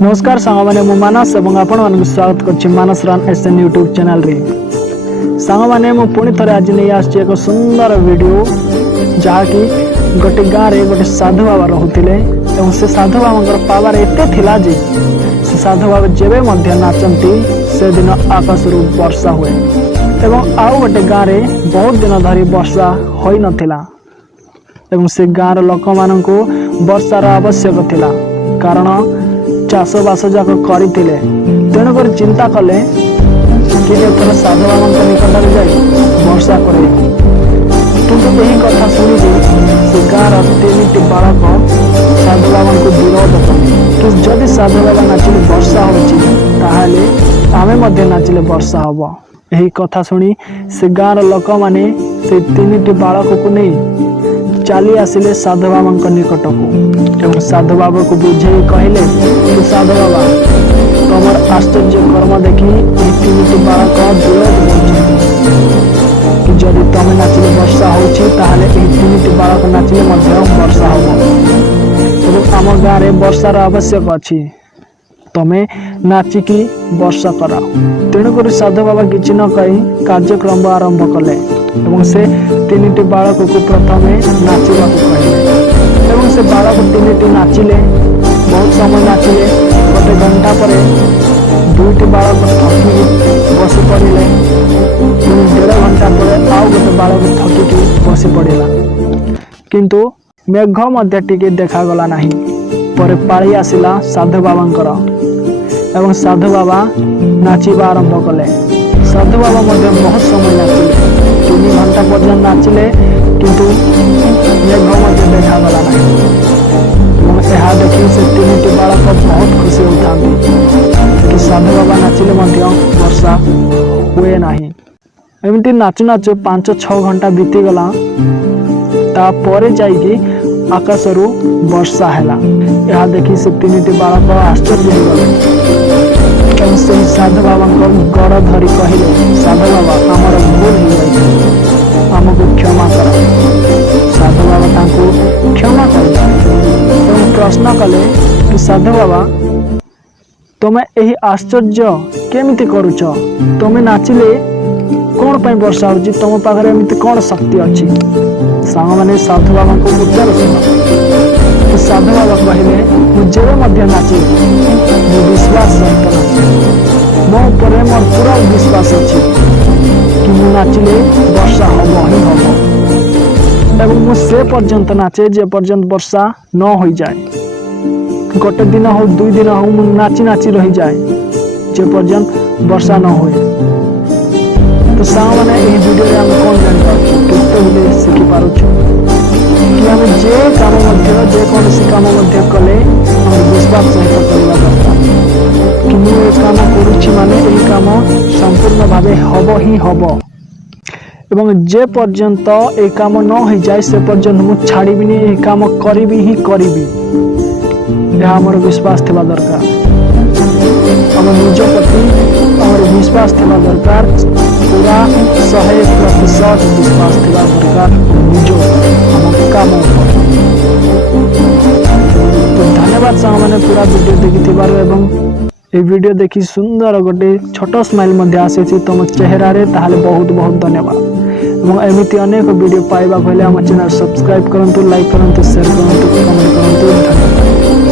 नमस्कार सांग मैंने मु मानस एवं आपण मानक स्वागत करछि मानस रन एसएन यूट्यूब चैनल रे। सांग मैंने मु पुणी थरे आज नहीं आछि एक सुंदर वीडियो जहा कि गोटे गाँव रे गोटे साधु बाबा रहुतिले एवं से साधु बाबा पावर एते थिला जे से साधु बाबा जेबे मध्य नाचंती से दिन आकाश रु वर्षा हुए एवं आउ गोटे गाँव रे बहुत दिन धरी वर्षा होई नथिला एवं से गाँव लोक माननकु वर्षार आवश्यक थिला कारण चाष बास जाक करते तेणुक चिंता कले कि एथर साधु बाबा निकट में जाए वर्षा करे किंतु यही कथा शुणी से गाँव तीन बालक साधु बाबा को विरोध कले कि जदि साधु बाबा नाचिले वर्षा होमें नाचिले वर्षा हम। यही कथा शुणी से गाँव लोक मैंने से तीन बालक को नहीं चली आसिले साधु बाबा निकट को एवं साधु बाबा को बुझे कहले कि साधु बाबा तुम आश्चर्य कर्म देखी तीन बालक विरोध कि जदि तुम नाचिले वर्षा होती बालक नाचिले वर्षा हम आम गाँव में वर्षार आवश्यक अच्छी तमें नाचिकी वर्षा करा। तेणुक साधु बाबा किसी न कही कार्यक्रम आरंभ कले एवं से तीन बालक को प्रथम नाचवा कहले से बालक तीन नाचिले बहुत समय नाचिले गोटे घंटा पर दुईटी बालक थकी बस पड़े 1.5 घंटा पर आउ गोटे बालक थकिकी बस पड़ा किंतु मेघ मध्य टिके देखागला नहीं पर पाली आसला साधु बाबा एवं साधु बाबा नाचिबा आरंभ कले। साधु बाबा बहुत समय नाचिले 3 घंटा पर्यंत नाचिले किंतु मेघ मध्य देखागला नहीं यह देखी से तीन बालक बहुत खुशी होता कि साधु बाबा नाचिले वर्षा हुए नहीं। एमती नाचु नाचु 5-6 घंटा बीतीगला तापर जाइकी आकाश रु वर्षा हैला। यह देखी से तीन बालक आश्चर्य हो गले से साधु बाबा गड़ धरी कहले साधु बाबा आमर भूल हो आमको क्षमा कर। साधु बाबा क्षमा कर प्रश्न कले कि साधु बाबा तुम्हें यही आश्चर्य केमिति करुच तुम्हें नाचिले कौन पर वर्षा हो तुम पाखे एमती कौन शक्ति अच्छी। सांग मैंने साधु बाबा को उत्तर सुन साधु बाबा कहले मुझे नाचे विश्वास सहित नाचे मो पर मोर पूरा विश्वास अच्छी कि मु नाचिले वर्षा हम ही हम एवं मुझे पर्यंत नाचे जे पर्यंत वर्षा न हो जाए गोटे दिन हो 2 दिन हो मु नाची नाची रही जाए जे पर्यंत वर्षा न हुए। तो सांग मैंने यही वीडियो में आम कौन जानी शिखि पार कि आम जे काम जेकोसी काम कले विश्वास सहित करवा दरकार कि मुझे काम करुच्ची माने यही काम संपूर्ण भाव हम ही हम एवं जे पर्यंत ए काम न हो जाए से पर्यंत मुझे छाड़बी यही काम करी ही करी यह आमर विश्वास थिबा दरकार आम निज प्रति आमर विश्वास थिबा दरकार पूरा 100% विश्वास थिबा दरकार निज आम काम तो धन्यवाद सांग मैंने पूरा वीडियो देखि एवं ये वीडियो देखी सुंदर गोटे छोट स्माइल आसी तुम चेहरा ताहले बहुत बहुत धन्यवाद एमती अनेक वीडियो पाइबा आम चैनल सब्सक्राइब करूँ लाइक करूँ शेयर करूँ कमेंट करूँ धन्यवाद।